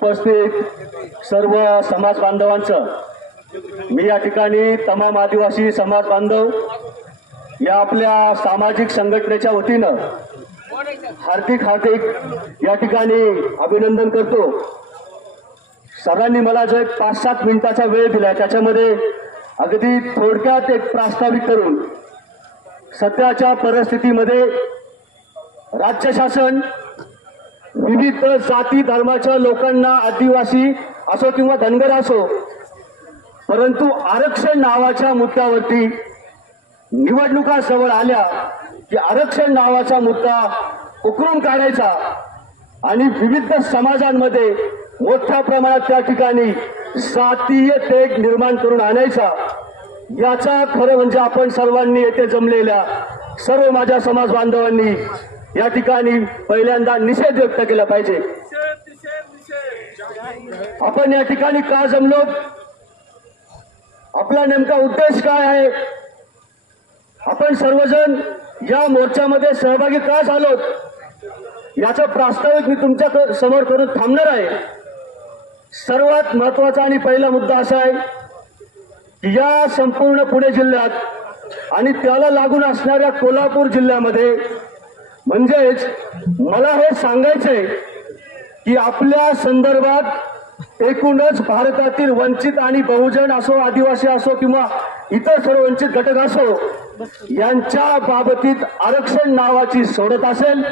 उपस्थित सर्व समाज बांधवांचं मी या ठिकाणी तमाम आदिवासी समाज बांधव या आपल्या सामाजिक संघटनेच्या वतीनं हार्दिक या ठिकाणी अभिनंदन करतो। सरांनी मला जो एक 5-7 मिनिटाचा वेळ दिला त्याच्यामध्ये अगदी थोडक्यात एक प्रास्ताविक करून सध्याच्या परिस्थितीमध्ये राज्य शासन विविध जाती धर्माच्या लोकांना आदिवासी असो किंवा धनगर असो परंतु आरक्षण नावाच्या मुद्द्यावरती निवडणुका जवळ आल्या की आरक्षण नावाचा मुद्दा उकरून काढायचा आणि विविध समाजांमध्ये मोठ्या प्रमाणात त्या ठिकाणी जातीय तेढ निर्माण करून आणायचा। याचा खरं म्हणजे आपण सर्वांनी येथे जमलेल्या सर्व माझ्या समाज बांधवांनी या ठिकाणी पहिल्यांदा निषेध व्यक्त केला पाहिजे। आपण या ठिकाणी का जमलो, आपला नेमका उद्देश काय आहे, आपण सर्वजण या मोर्चामध्ये सहभागी का झालो याचा प्रास्ताविक मी तुमच्या समोर करून थांबणार आहे। सर्वात महत्वाचा आणि पहिला मुद्दा असा आहे की या संपूर्ण पुणे जिल्ह्यात आणि त्याला लागून असणाऱ्या कोल्हापूर जिल्ह्यामध्ये म्हणजेच मला हे सांगायचंय की आपल्या संदर्भात एकूणच भारतातील वंचित आणि बहुजन असो आदिवासी असो किंवा इतर सर्व वंचित घटक असो यांच्या बाबतीत आरक्षण नावाची सोडत असेल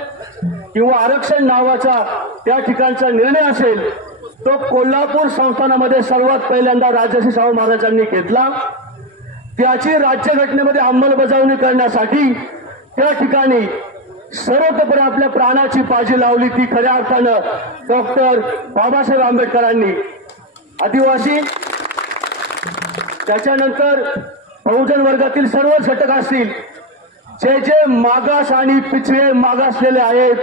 किंवा आरक्षण नावाचा त्या ठिकाणचा निर्णय असेल तो कोल्हापूर संस्थानामध्ये सर्वात पहिल्यांदा राजर्षी शाहू महाराजांनी घेतला। त्याची राज्यघटनेमध्ये अंमलबजावणी करण्यासाठी त्या ठिकाणी सर्वतोपरी आपल्या प्राणाची बाजी लावली ती खऱ्या अर्थानं डॉक्टर बाबासाहेब आंबेडकरांनी। आदिवासी त्याच्यानंतर बहुजन वर्गातील सर्वच घटक असतील जे जे मागास आणि पिछळे मागासलेले आहेत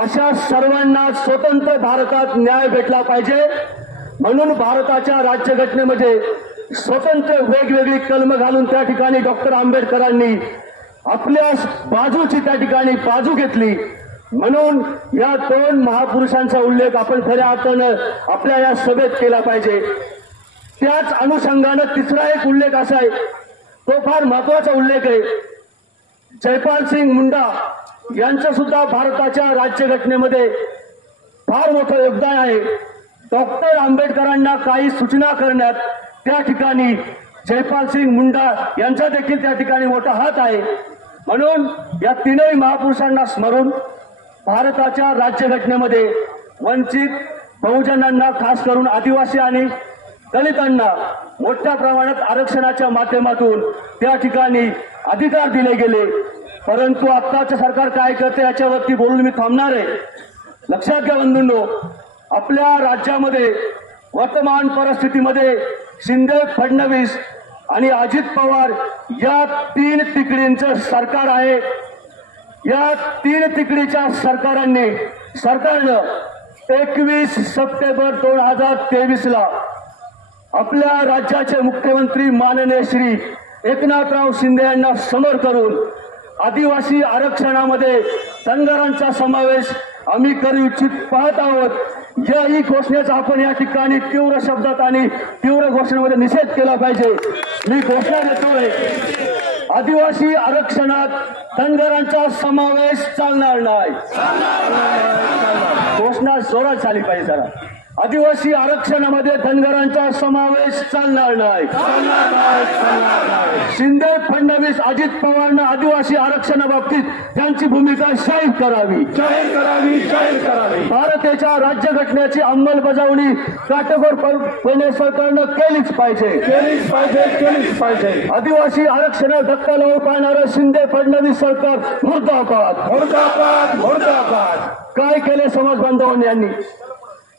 अशा सर्वांना स्वतंत्र भारतात न्याय भेटला पाहिजे म्हणून भारताच्या राज्यघटनेमध्ये स्वतंत्र वेगवेगळी कलम घालून त्या ठिकाणी डॉक्टर आंबेडकरांनी आपल्या बाजूची त्या ठिकाणी बाजू घेतली। म्हणून या 2 महापुरुषांचा उल्लेख आपण खऱ्या अर्थानं आपल्या या सभेत केला पाहिजे। त्याच अनुषंगानं तिसरा एक उल्लेख असा आहे तो फार महत्वाचा उल्लेख आहे। जयपाल सिंग मुंडा यांचं सुद्धा भारताच्या राज्यघटनेमध्ये फार मोठं योगदान आहे। डॉक्टर आंबेडकरांना काही सूचना करण्यात त्या ठिकाणी जयपाल सिंग मुंडा यांचा देखील त्या ठिकाणी मोठा हात आहे। म्हणून या 3 महापुरुषांना स्मरून भारताच्या राज्यघटनेमध्ये वंचित बहुजनांना खास करून आदिवासी आणि दलितांना मोठ्या प्रमाणात आरक्षणाच्या माध्यमातून त्या ठिकाणी अधिकार दिले गेले। परंतु आत्ताचे सरकार काय करते याच्यावरती बोलून मी थांबणार आहे। लक्षात घ्या बंधूंनो, आपल्या राज्यामध्ये वर्तमान परिस्थितीमध्ये शिंदे फडणवीस आणि अजित पवार या 3 तिकडींचं सरकार आहे। या 3 तिकडीच्या सरकारनं 21 सप्टेंबर 2023 ला आपल्या राज्याचे मुख्यमंत्री माननीय श्री एकनाथराव शिंदे यांना समोर करून आदिवासी आरक्षणामध्ये धनगरांचा समावेश आम्ही करू इच्छित पाहत आहोत याही घोषणेचा आपण या ठिकाणी तीव्र शब्दात आणि तीव्र घोषणेमध्ये निषेध केला पाहिजे। मी घोषणा देतोय आदिवासी आरक्षणात धनगरांचा समावेश चालणार नाही। घोषणा जोरात झाली पाहिजे जरा। आदिवासी आरक्षणामध्ये धनगरांचा समावेश चालणार नाही। शिंदे फडणवीस अजित पवारनं आदिवासी आरक्षणाबाबतीत त्यांची भूमिका जाहीर करावी। भारताच्या राज्यघटनेची अंमलबजावणी काटेकोरपणे सरकारनं केलीच पाहिजे। आदिवासी आरक्षणाला धक्का लावून पाहणारं शिंदे फडणवीस सरकार मुर्दाबाद। काय केले समाज बांधवांनी यांनी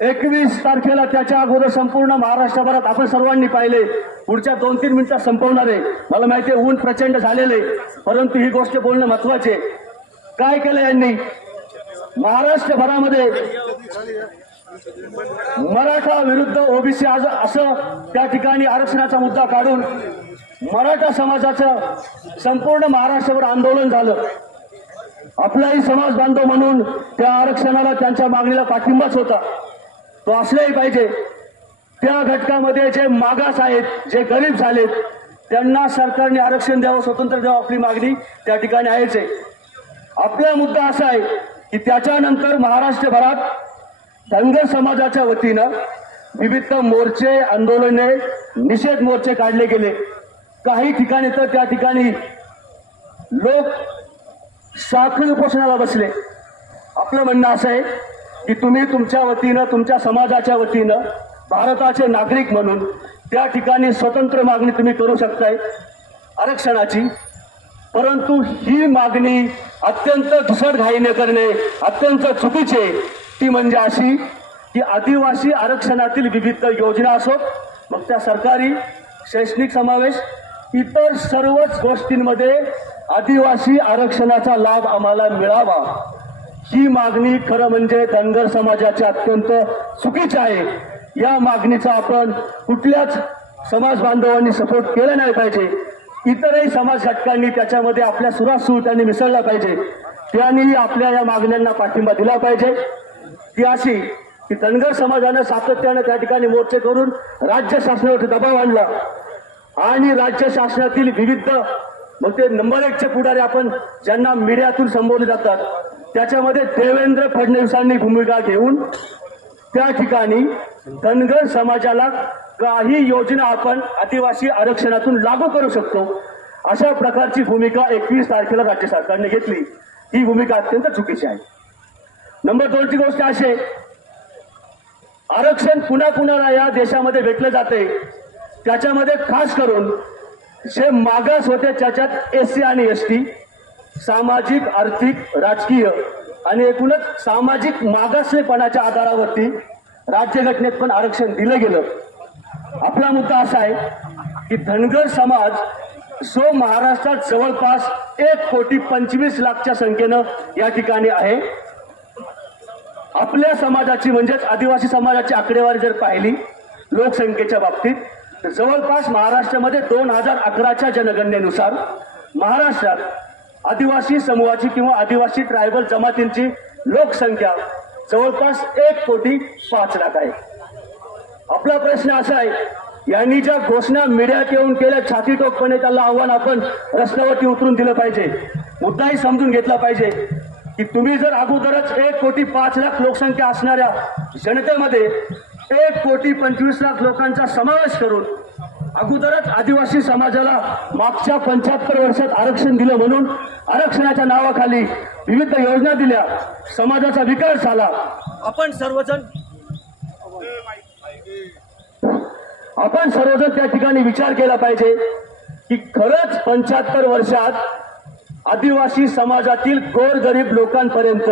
21 तारखेला त्याच्या अगोदर संपूर्ण महाराष्ट्रभरात आपण सर्वांनी पाहिले। पुढच्या 2-3 मिनिटात संपवणार आहे। मला माहिती आहे ऊन प्रचंड झालेले परंतु ही गोष्ट बोलणं महत्वाचे। काय केलं यांनी महाराष्ट्रभरामध्ये मराठा विरुद्ध ओबीसी असं त्या ठिकाणी आरक्षणाचा मुद्दा काढून मराठा समाजाचं संपूर्ण महाराष्ट्रभर आंदोलन झालं। आपलाही समाज बांधव म्हणून त्या आरक्षणाला त्यांच्या मागणीला पाठिंबाच होता। तो असलाही पाहिजे. त्या घटकामध्ये जे मागास आहेत, जे गरीब झालेत, त्यांना सरकारने आरक्षण द्यावं, स्वतंत्र द्यावं, आपली मागणी त्या ठिकाणी आहेच आहे. आपला मुद्दा असा आहे की त्याच्यानंतर महाराष्ट्रभरात धनगर समाजाच्या वतीनं विविध मोर्चे, आंदोलने, निषेध मोर्चे काढले गेले. काही ठिकाणी तर त्या ठिकाणी लोक साखळी उपोषणाला बसले. आपलं म्हणणं असं आहे की तुम्ही तुमच्या वतीनं, तुमच्या समाजाच्या वतीनं भारताचे नागरिक म्हणून त्या ठिकाणी स्वतंत्र मागणी तुम्ही करू शकताय आरक्षणाची, परंतु ही मागणी अत्यंत घुसडघाईने करणे अत्यंत चुकीचे. ती म्हणजे अशी की आदिवासी आरक्षणातील विविध योजना असोत, मग त्या सरकारी, शैक्षणिक समावेश, इतर सर्वच गोष्टींमध्ये आदिवासी आरक्षणाचा लाभ आम्हाला मिळावा, ही मागणी खरं म्हणजे धनगर समाजाची अत्यंत चुकीची आहे. या मागणीचा आपण कुठल्याच समाज बांधवांनी सपोर्ट केला नाही पाहिजे. इतरही समाज घटकांनी त्याच्यामध्ये आपल्या सुरासूर त्यांनी मिसळला पाहिजे. त्यांनी आपल्या या मागण्यांना पाठिंबा दिला पाहिजे. ती अशी की धनगर समाजानं सातत्यानं त्या ठिकाणी मोर्चे करून राज्य शासनावर दबाव आणला आणि राज्य शासनातील विविध, मग ते नंबर 1चे पुढारी आपण ज्यांना मीडियातून संबोधले जातात, त्याच्यामध्ये देवेंद्र फडणवीसांनी भूमिका घेऊन त्या ठिकाणी धनगर समाजाला काही योजना आपण आदिवासी आरक्षणातून लागू करू शकतो, अशा प्रकारची भूमिका 21 तारखेला राज्य सरकारने घेतली. ही भूमिका अत्यंत चुकीची आहे. नंबर 2ची गोष्ट अशी आहे, आरक्षण पुन्हा पुन्हा या देशामध्ये भेटलं जाते. त्याच्यामध्ये खास करून जे मागास होते त्याच्यात एससी आणि एसटी, सामाजिक, आर्थिक, राजकीय आणि एकूणच सामाजिक मागासलेपणाच्या आधारावरती राज्यघटनेत पण आरक्षण दिलं गेलं. आपला मुद्दा असा आहे की धनगर समाज जो महाराष्ट्रात जवळपास 1,25,00,000च्या संख्येनं या ठिकाणी आहे. आपल्या समाजाची म्हणजेच आदिवासी समाजाची आकडेवारी जर पाहिली लोकसंख्येच्या बाबतीत, तर जवळपास महाराष्ट्रामध्ये 2011च्या जनगणनेनुसार महाराष्ट्रात आदिवासी समूहाची किंवा आदिवासी ट्रायबल जमातींची लोकसंख्या जवळपास 1,05,00,000 आहे. आपला प्रश्न असा आहे, यांनी ज्या घोषणा मीडियात येऊन केल्या छातीटोकपणे, त्याला आव्हान आपण रस्त्यावरती उतरून दिलं पाहिजे. मुद्दाही समजून घेतला पाहिजे की तुम्ही जर अगोदरच 1,05,00,000 लोकसंख्या असणाऱ्या जनतेमध्ये 1,25,00,000 लोकांचा समावेश करून अगोदरच आदिवासी समाजाला मागच्या 75 वर्षात आरक्षण दिलं म्हणून आरक्षणाच्या नावाखाली विविध योजना दिल्या, समाजाचा विकास झाला. आपण सर्वजण त्या ठिकाणी विचार केला पाहिजे की खरंच 75 वर्षात आदिवासी समाजातील गोरगरीब लोकांपर्यंत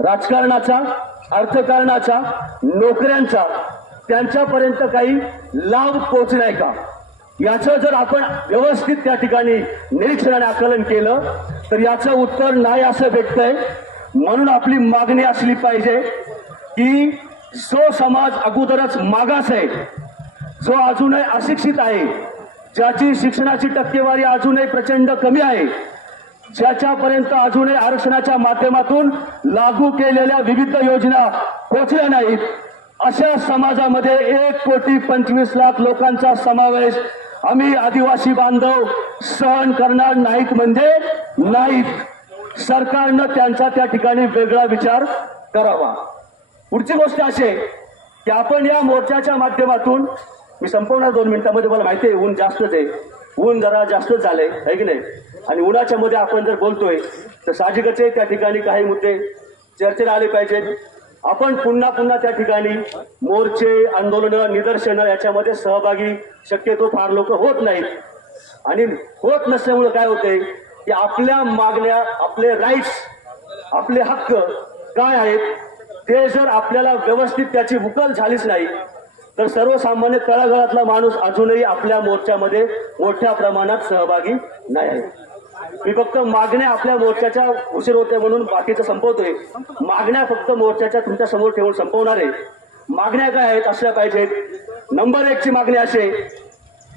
राजकारणाचा, अर्थकारणाचा, नोकऱ्यांचा त्यांच्यापर्यंत काही लाभ पोहोचलाय का, याचं जर आपण व्यवस्थित त्या ठिकाणी निरीक्षण आकलन केलं तर याचं उत्तर नाही असं भेटतंय. म्हणून आपली मागणी असली पाहिजे की जो समाज अगोदरच मागास आहे, जो अजूनही अशिक्षित आहे, ज्याची शिक्षणाची टक्केवारी अजूनही प्रचंड कमी आहे, ज्याच्यापर्यंत अजूनही आरक्षणाच्या माध्यमातून लागू केलेल्या विविध योजना पोहोचल्या नाहीत, अशा समाजामध्ये 1,25,00,000 लोकांचा समावेश आम्ही आदिवासी बांधव सहन करणार नाहीत म्हणजे नाहीत. सरकारनं त्यांचा त्या ठिकाणी वेगळा विचार करावा. पुढची गोष्ट अशी आहे की आपण या मोर्चाच्या माध्यमातून, मी संपवणार 2 मिनिटांमध्ये, मला माहिती आहे ऊन जास्तच आहे, ऊन जरा जास्तच झालंय आहे की नाही, आणि उन्हाच्या मध्ये आपण जर बोलतोय तर साहजिकच आहे त्या ठिकाणी काही मुद्दे चर्चेला आले पाहिजेत. आपण पुन्हा पुन्हा त्या ठिकाणी मोर्चे, आंदोलनं, निदर्शनं याच्यामध्ये सहभागी शक्यतो फार लोक होत नाहीत. आणि होत नसल्यामुळे काय होतंय की आपल्या मागण्या, आपले राईट्स, आपले हक्क काय आहेत ते जर आपल्याला व्यवस्थित त्याची उकल झालीच नाही तर सर्वसामान्य तळागाळातला माणूस अजूनही आपल्या मोर्चामध्ये मोठ्या प्रमाणात सहभागी नाही आहे. मी फक्त मागण्या आपल्या मोर्चाच्या उशीर होते म्हणून बाकीचं संपवतोय. मागण्या फक्त मोर्चाच्या तुमच्या समोर ठेवून संपवणार आहे. मागण्या काय आहेत असल्या पाहिजेत. नंबर 1ची मागणी अशी आहे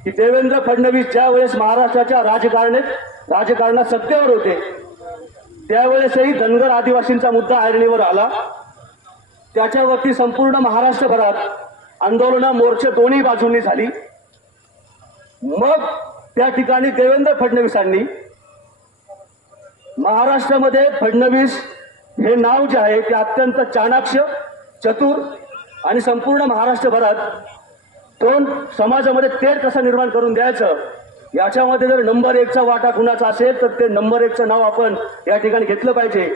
की देवेंद्र फडणवीस ज्या वेळेस महाराष्ट्राच्या राजकारणात सत्तेवर होते त्यावेळेसही धनगर आदिवासींचा मुद्दा ऐरणीवर आला. त्याच्यावरती संपूर्ण महाराष्ट्रभरात आंदोलनं मोर्चे दोन्ही बाजूंनी झाली. मग त्या ठिकाणी देवेंद्र फडणवीसांनी महाराष्ट्रामध्ये फडणवीस हे नाव जे आहे ते अत्यंत चाणाक्ष, चतुर आणि संपूर्ण महाराष्ट्रभरात दोन समाजामध्ये तेढ कसं निर्माण करून द्यायचं याच्यामध्ये जर नंबर 1चा वाटा कुणाचा असेल तर ते नंबर 1चं नाव आपण या ठिकाणी घेतलं पाहिजे.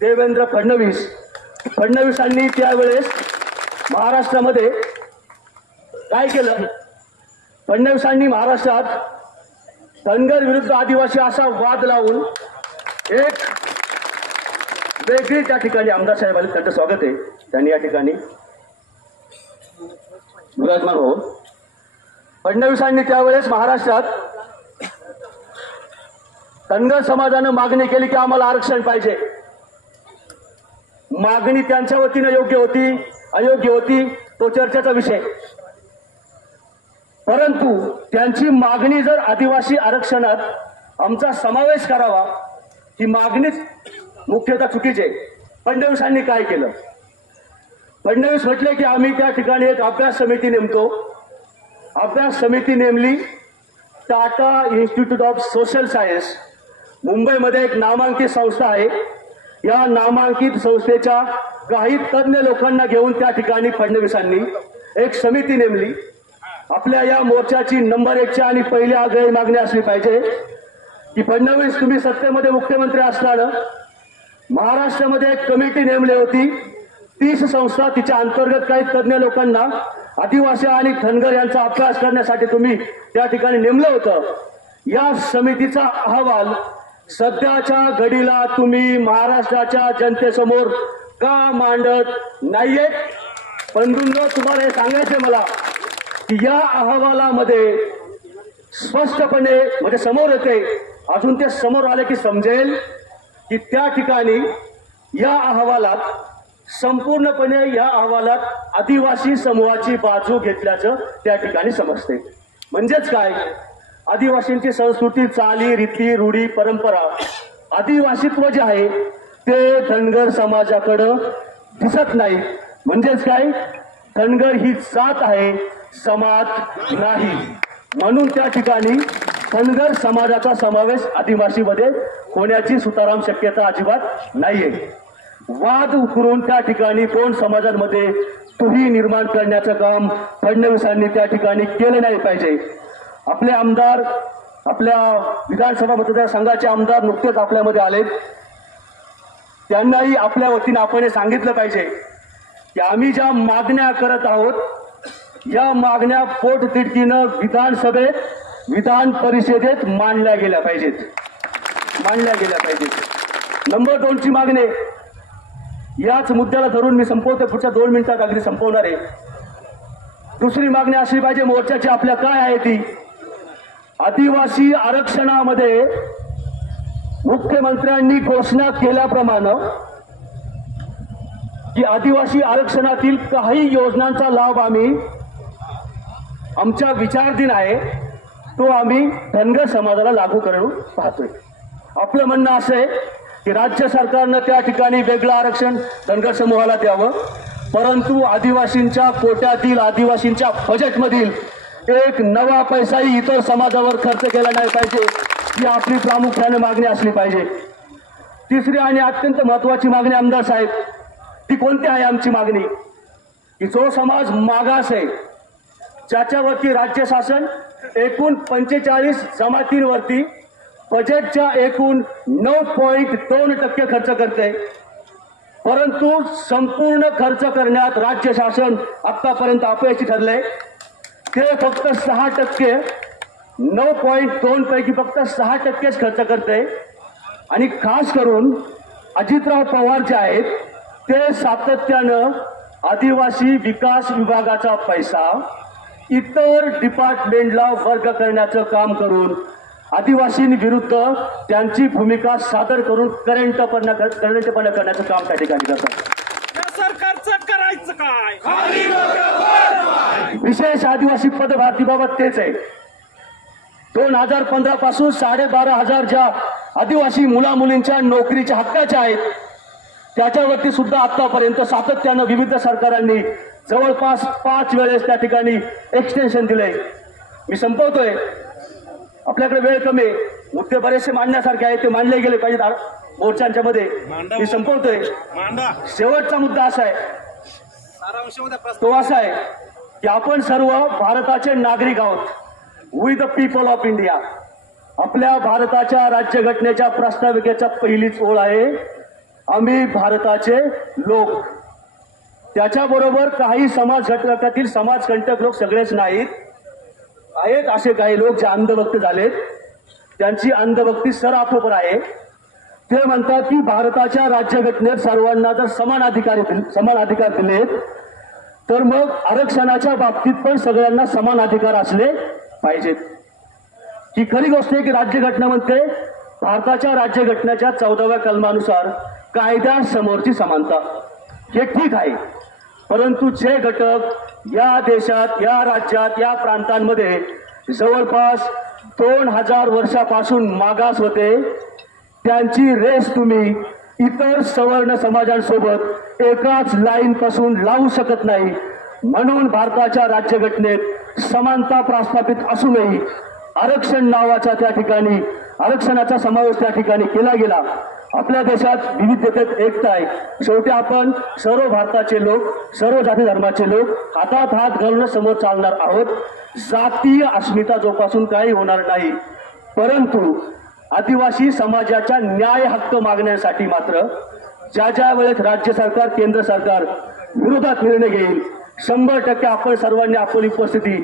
देवेंद्र फडणवीस. फडणवीसांनी त्यावेळेस महाराष्ट्रामध्ये काय केलं? फडणवीसांनी महाराष्ट्रात धनगर विरुद्ध आदिवासी असा वाद लावून एक वेगळी त्या ठिकाणी आमदार साहेब आले, त्यांचं स्वागत आहे. त्यांनी या ठिकाणी विराजमान होऊन फडणवीसांनी त्यावेळेस महाराष्ट्रात धनगर समाजानं मागणी केली की आम्हाला आरक्षण पाहिजे. मागणी त्यांच्या वतीनं योग्य होती अयोग्य होती तो चर्चेचा विषय. परंतु त्यांची मागणी जर आदिवासी आरक्षणात आमचा समावेश करावा ही मागणीच मुख्यतः चुकीची आहे. फडणवीसांनी काय केलं? फडणवीस म्हटले की आम्ही त्या ठिकाणी एक अभ्यास समिती नेमतो. अभ्यास समिती नेमली. Tata institute of social science मुंबईमध्ये एक नामांकित संस्था आहे. या नामांकित संस्थेच्या काही तज्ञ लोकांना घेऊन त्या ठिकाणी फडणवीसांनी एक समिती नेमली. आपल्या या मोर्चाची नंबर 1च्या आणि पहिली आग्रही मागणी असली पाहिजे की फडणवीस तुम्ही सत्तेमध्ये मुख्यमंत्री असताना महाराष्ट्रामध्ये एक कमिटी नेमली होती. 30 संस्था तिच्या अंतर्गत काही तज्ञ लोकांना आदिवासी आणि धनगर यांचा अभ्यास करण्यासाठी तुम्ही त्या ठिकाणी नेमलं होतं. या समितीचा अहवाल सध्याच्या घडीला तुम्ही महाराष्ट्राच्या जनतेसमोर का मांडत नाहीये? बंधूंनो, तुम्हाला हे सांगायचंय मला की या अहवालामध्ये स्पष्टपणे म्हणजे समोर येते, अजून ते समोर आले की समजेल की त्या ठिकाणी या अहवालात संपूर्णपणे या अहवालात आदिवासी समूहाची बाजू घेतल्याचं त्या ठिकाणी समजते. म्हणजेच काय? आदिवासींची संस्कृती, चाली, रीती, रूढी, परंपरा, आदिवासीत्व जे आहे ते धनगर समाजाकडं दिसत नाही. म्हणजेच काय? धनगर ही जात आहे, समाज नाही. म्हणून त्या ठिकाणी धनगर समाजाचा समावेश आदिवासीमध्ये होण्याची सुताराम शक्यता अजिबात नाहीये. वाद उकरून त्या ठिकाणी दोन समाजांमध्ये तुही निर्माण करण्याचं काम फडणवीसांनी त्या ठिकाणी केलं नाही पाहिजे. आपले आमदार, आपल्या विधानसभा मतदारसंघाचे आमदार नुकतेच आपल्यामध्ये आलेत. त्यांनाही आपल्या वतीनं आपण हे सांगितलं पाहिजे की आम्ही ज्या मागण्या करत आहोत या मागण्या पोटतिडकीनं विधानसभेत, विधान परिषदेत मांडल्या गेल्या पाहिजेत. नंबर 2ची मागणी, याच मुद्द्याला धरून मी संपवतो, पुढच्या 2 मिनिटात अगदी संपवणार आहे. दुसरी मागणी असली पाहिजे मोर्चाची आपल्या काय आहे ती, आदिवासी आरक्षणामध्ये मुख्यमंत्र्यांनी घोषणा केल्याप्रमाणे की आदिवासी आरक्षणातील काही योजनांचा लाभ आम्ही आमच्या विचारधीन आहे तो आम्ही धनगर समाजाला लागू करून पाहतोय. आपलं म्हणणं असं आहे की राज्य सरकारनं त्या ठिकाणी वेगळं आरक्षण धनगर समूहाला द्यावं, परंतु आदिवासींच्या कोट्यातील, आदिवासींच्या बजेटमधील एक नवा पैसाही इतर समाजावर खर्च केला नाही पाहिजे ही आपली प्रामुख्याने मागणी असली पाहिजे. तिसरी आणि अत्यंत महत्वाची मागणी आमदार साहेब, ती कोणती आहे आमची मागणी की जो समाज मागास आहे ज्याच्यावरती राज्य शासन एकूण 45 जमातींवरती बजेटच्या एकूण 9.2% खर्च करते, परंतु संपूर्ण खर्च करण्यात राज्य शासन आतापर्यंत अपयशी ठरले. ते फक्त 6%, 9.2 पैकी फक्त 6%च खर्च करते. आणि खास करून अजितराव पवार जे आहेत ते सातत्यानं आदिवासी विकास विभागाचा पैसा इतर डिपार्टमेंटला वर्ग करण्याचं काम करून आदिवासींविरुद्ध त्यांची भूमिका सादर करून करंटपणा करण्याचं काम त्या ठिकाणी करतात. सरकारचं करायचं काय? विशेष आदिवासी पदभरतीबाबत तेच आहे. 2015 पासून 12,500 ज्या आदिवासी मुला मुलींच्या नोकरीच्या हक्काच्या आहेत त्याच्यावरती सुद्धा आतापर्यंत सातत्यानं विविध सरकारांनी जवळपास 5 वेळेस त्या ठिकाणी एक्सटेन्शन दिलंय. मी संपवतोय, आपल्याकडे वेळ कमी आहे. मुद्दे बरेचसे मांडण्यासारखे आहेत, ते मांडले गेले पाहिजेत मोर्चांच्या मध्ये. मी संपवतोय. मांडा. शेवटचा मुद्दा असा आहे, तो असा आहे की आपण सर्व भारताचे नागरिक आहोत. We the people of India. आपल्या भारताच्या राज्यघटनेच्या प्रास्ताविकेच्या पहिलीच ओळ आहे, आम्ही भारताचे लोक. त्याच्याबरोबर काही समाज घटकातील समाजकंटक लोक सगळेच नाहीत, आहेत असे काही लोक जे अंधभक्त झालेत. त्यांची अंधभक्ती सराफोपर आहे. ते म्हणतात की भारताच्या राज्यघटनेत सर्वांना जर समान अधिकार दिलेत तर मग आरक्षणाच्या बाबतीत पण सगळ्यांना समान अधिकार असले पाहिजेत. ही खरी गोष्ट आहे की राज्यघटना म्हणते भारताच्या राज्यघटनेच्या 14व्या कलमानुसार कायद्यासमोरची समानता. हे ठीक आहे, परंतु जे घटक या देशात, या राज्यात, या प्रांतांमध्ये जवळपास 2000 वर्षापासून मागास होते, त्यांची रेस तुम्ही इतर सवर्ण समाजांसोबत एकाच लाईन पासून लावू शकत नाही. म्हणून भारताच्या राज्यघटनेत समानता प्रस्थापित असूनही आरक्षण नावाचा त्या ठिकाणी आरक्षणाचा समावेश त्या ठिकाणी केला गेला. आपल्या देशात विविधतेत एकता आहे. शेवटी आपण सर्व भारताचे लोक, सर्व जाती धर्माचे लोक हातात हात घालून समोर चालणार आहोत. जातीय अस्मिता जोपासून काही होणार नाही. परंतु आदिवासी समाजाच्या न्याय हक्क मागण्यासाठी मात्र ज्या वेळेस राज्य सरकार, केंद्र सरकार विरोधात निर्णय घेईल, 100% आपण सर्वांनी आपली उपस्थिती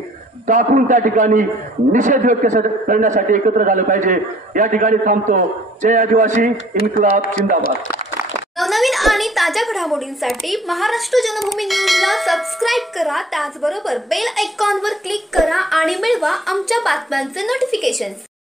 दाखवून त्या ठिकाणी निषेध व्यक्त करण्यासाठी एकत्र झालं पाहिजे. या ठिकाणी थांबतो. जय आदिवासी, इन्कलाब जिंदाबाद. नवनवीन आणि ताज्या घडामोडींसाठी महाराष्ट्र जनभूमी न्यूजला सबस्क्राईब करा. त्याचबरोबर बेल आयकॉनवर क्लिक करा आणि मिळवा आमच्या बातम्यांचे नोटिफिकेशन्स.